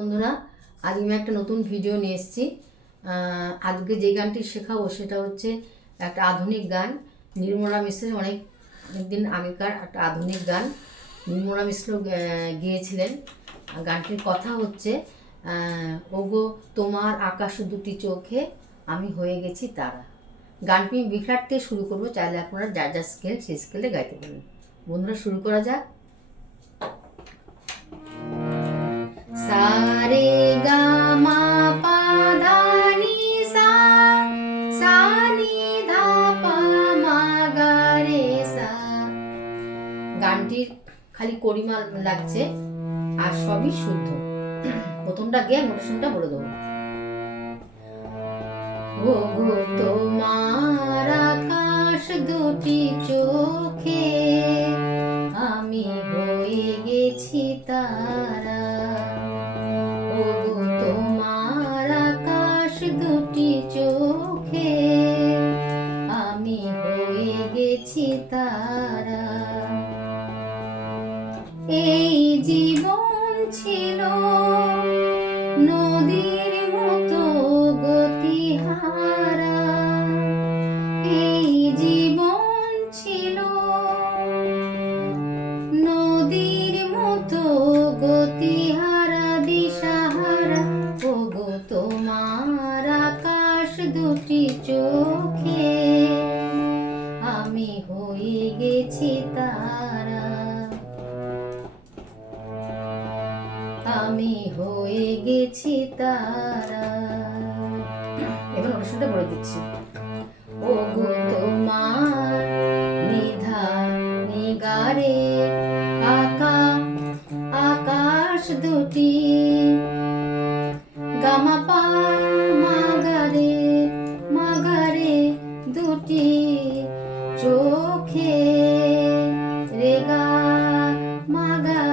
বন্ধুরা, আজ আমি একটা নতুন ভিডিও নিয়ে এসেছি। আজকে যে গানটি শেখাবো সেটা হচ্ছে একটা আধুনিক গান। নির্মলা মিশ্রের অনেক দিন আগেকার একটা আধুনিক গান। নির্মলা মিশ্র গেয়েছিলেন। গানটির কথা হচ্ছে ওগো তোমার আকাশ দুটি চোখে আমি হয়ে গেছি তারা। গানটি আমি বিফ্ল্যাট থেকে শুরু করবো, চাইলে আপনারা যার যার স্কেল সেই স্কেলে গাইতে পারেন। বন্ধুরা, শুরু করা যাক। সারে গা মা পা ধা নি সা, সা নি ধা পা মা গা রে সা। গানটির খালি করিমা লাগছে আর সবই শুদ্ধ। প্রথমটা গিয়ে নোটেশনটা বলে দেবো। ও গো তোমার আকাশ দুটি চোখে আমি হয়ে গেছি তারা। ওগো তোমার আকাশ দুটি চোখে আমি হয়ে গেছি তারা। এই জীবন ছিল নদীর মতো গতিহারা। এই জীবন ছিল নদীর মতো গতিহারা দিশাহারা। ওগো তোমার আকাশ দুটি চোখে আমি হয়ে গেছি তারা। আমি হয়ে গেছি তারা। এবার অনুষ্ঠানটা বলে দিচ্ছি। ওগো তোমার নিধা নিগারে আকাশ দুটি গামা পা মাগারে দুটি চোখে রেগা মাগা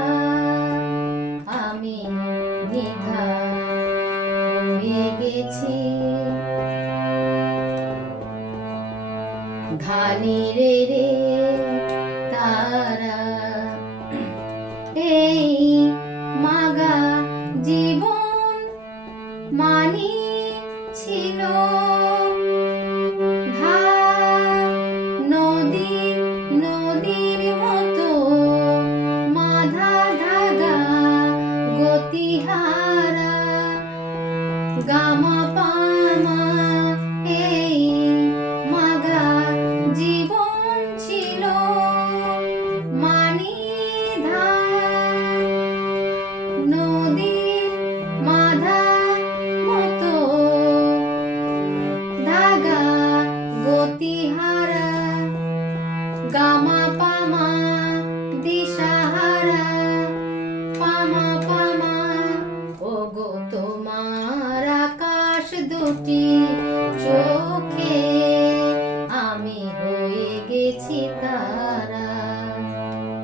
আমি নিধা হয়ে গেছি। ধানি রে রে তারা। এই মাগা জীবন মানি ছিল নদীর মতো মাধা ধাগা গতিহারা গামা পামা। এই মাগা জীবন ছিল মানি ধা নদীর মাধা মতো ধাগা গতিহারা গামা পামা দিশাহারা পামা পামা। ওগো তোমার আকাশ দুটি চোখে আমি হয়ে গেছি তারা।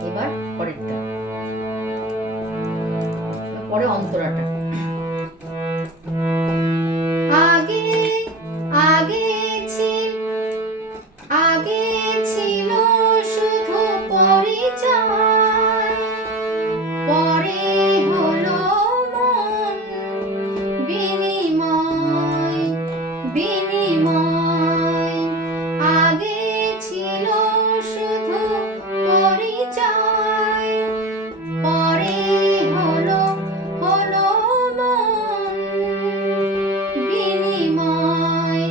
এবার পরেরটা, পরে অন্তরাটা। আগে আগে ছিল শুধু পরিচয়, পরে হলো মন বিনিময়। আগে ছিল শুধু পরিচয়, পরে হলো মন বিনিময়।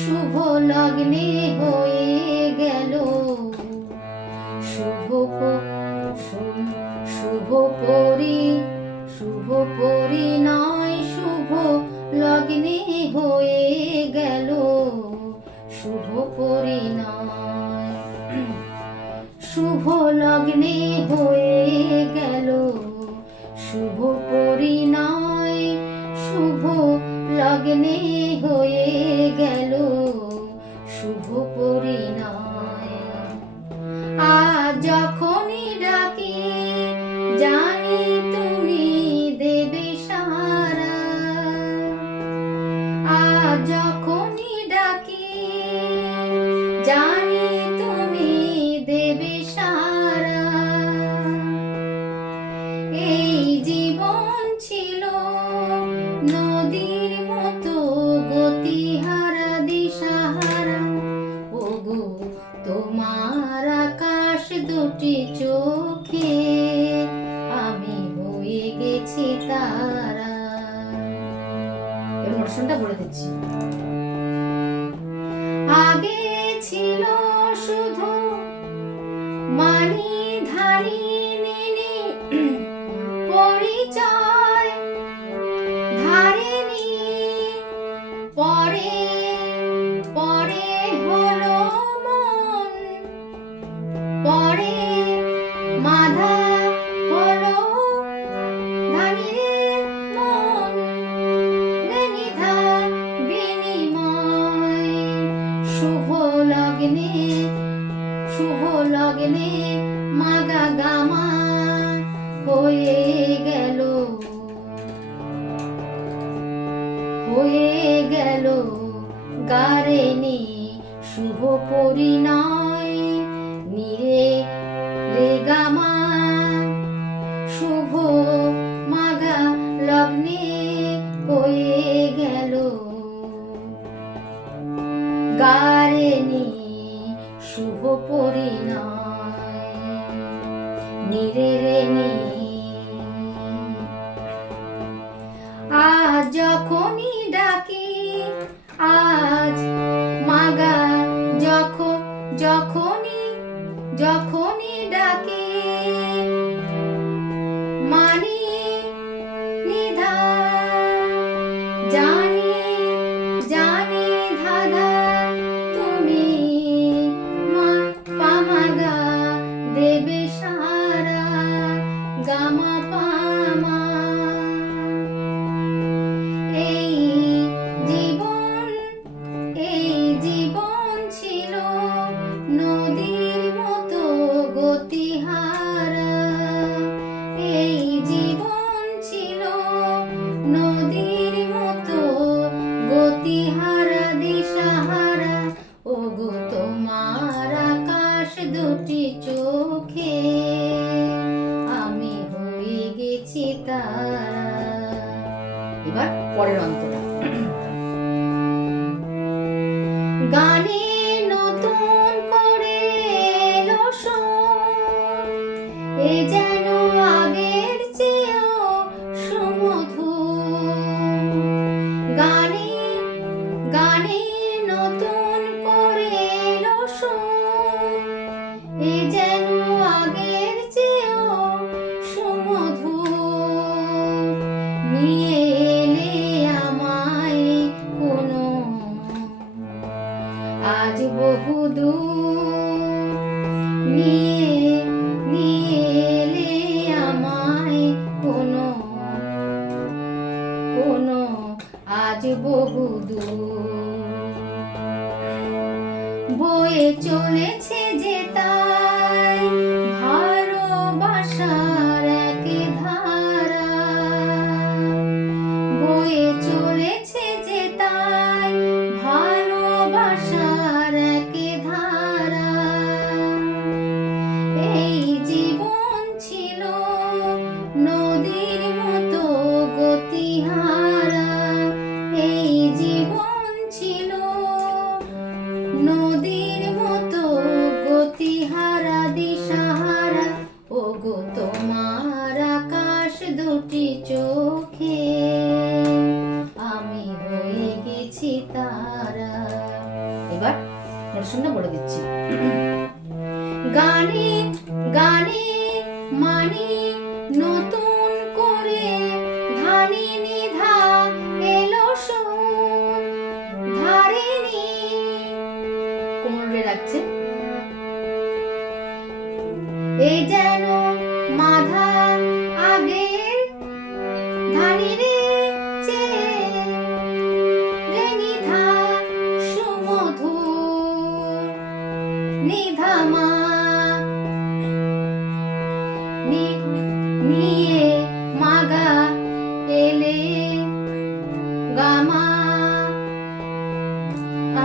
শুভ লগ্নে হয়ে গেল শুভ পরিণয়। শুভ লগ্নে হয়ে গেল শুভ পরিণয়। শুভ লগ্নে হয়ে গেল শুভ পরিণয়। শুভ লগ্নে হয়ে গেল শুভ পরিণয়। আজ যখনই ডাকি জানি তুমি দেবে সারা। আজ যখনই ডাকি জানি তুমি দেবে সারা। এই জীবন ছিল নদীর মতো গতিহারা দিশাহারা, ওগো তোমার আকাশ দুটি চোখে আমি হয়ে গেছি তারা। এর মোশনটা বলে দিচ্ছি। আগে ছিল শুধু মানি ধানি নিনি পরিচয় ধারেনি, পরে পরে হলো মন, পরে মাধা হলো ধানিরে মন, নিধা বিনিময় শুভ লগ্নে শুভ লগ্নে মাগা গামা হয়ে গেল গারেনি শুভ পরিণয় নিরে রে গামা শুভ মাগা লগ্নে হয়ে গেল গারেনি শুভ পরিণয় নিরে রে নি। আজ যখনই ডাকি আজ মাগা যখনই ডাকি মানি নিধা জানি ধাধা তুমি পামাগা দেবে সারা গামা পামা। এই জীবন ছিল নদীর মতো গতিহারা, এই জীবন ছিল নদীর মতো গতিহারা দিশাহারা, ওগো তোমার আকাশ দুটি চোখে আমি হয়ে গেছি তারা। এবার পরের অন্তরা। গানে নতুন করে এলো সুর, এ যেন আগের চেয়েও সুমধুর। গানে নতুন করে এলো সুর, এ যেন আগের চেয়েও সুমধুর। নিয়ে এলে আমায় কোনো আজ বহুদূর, নিয়ে এলে আমায় কোনো আজ বহুদূর। বয়ে চলেছে যে তাই ভালোবাসার এক ধারা, বয়ে চলেছে যে তাই ভালোবাসার এক ধারা। এই জীবন ছিল নদীর মতো গতিহারা, এই জীবন ছিল নদীর মতো গতিহারা দিশাহারা, ওগো তোমার আকাশ দুটি চোখে আমি হয়ে গেছি তারা। এবার প্রশ্নটা বলে দিচ্ছি। গানে মানি নতুন করে ধানি নিধা এলো সুর, ধারেনি কোমরে রাখছে, এ যেন মাধা আগের ধানি রে রে নিধা সুমধুর। নিধামা নিয়ে মাগা এলে গামা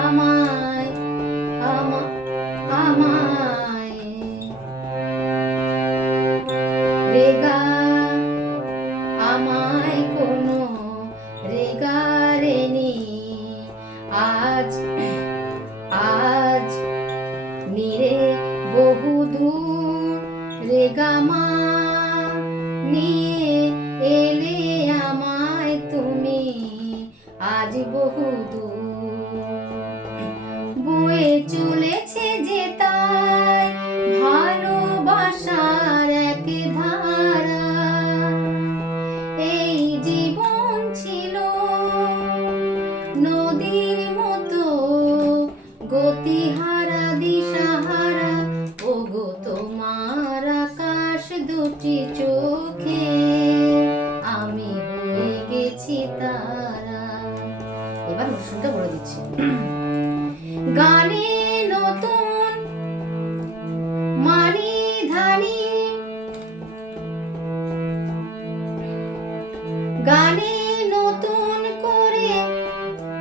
আমায় রেগা আমায় কোনো গেছি তারা। এবার অনুষ্ঠানটা বলে দিচ্ছি। গানে নতুন মানি ধানি, গানে নতুন করে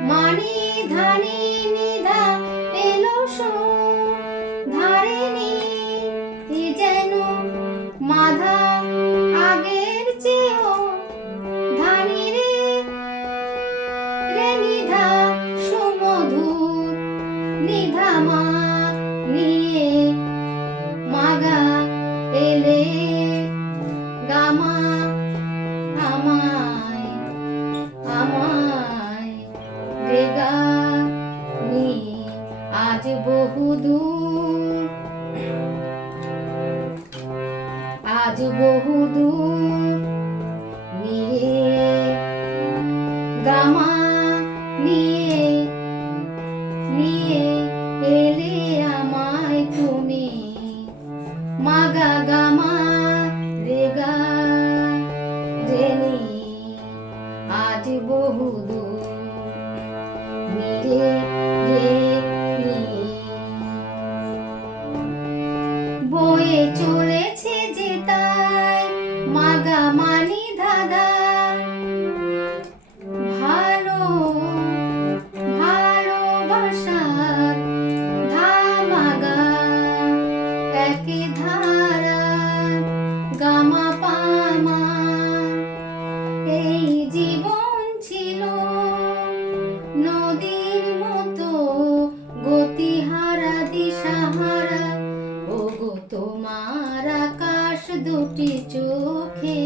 মানি ধানি নিধা এলো ধারেনি, যেন মাধা আগের চেয়েও ধানি রে নিধা সুমধুর নিধা মা নিয়ে মাগা এলে গামা আমায় আমায় রেগা নি আজ বহুদূর, আজ বহুদূর নিয়ে গামা নিয়ে নিয়ে এলে আমায় তুমি মাগা গামা রেগা রেনি আজ বহুদূর নিরে রে নি। বয়ে চলেছে যে তাই মাগা মানি ধাঁধা, ভালো ভালোবাসার ধামাগা একে ধারা গামা পামা। এই জীবন ছিল নদীর মতো গতিহারা দিশাহারা, ওগো তোমার আকাশ দুটি চোখে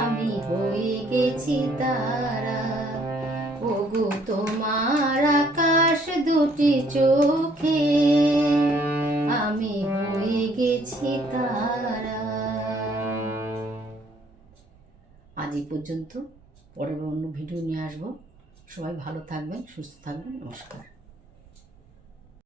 আমি হয়ে গেছি তারা, ওগো তোমার আকাশ দুটি চোখে আমি হয়ে গেছি তারা। আজ এই পর্যন্ত, পরের অন্য ভিডিও নিয়ে আসবো। সবাই ভালো থাকবেন, সুস্থ থাকবেন। নমস্কার।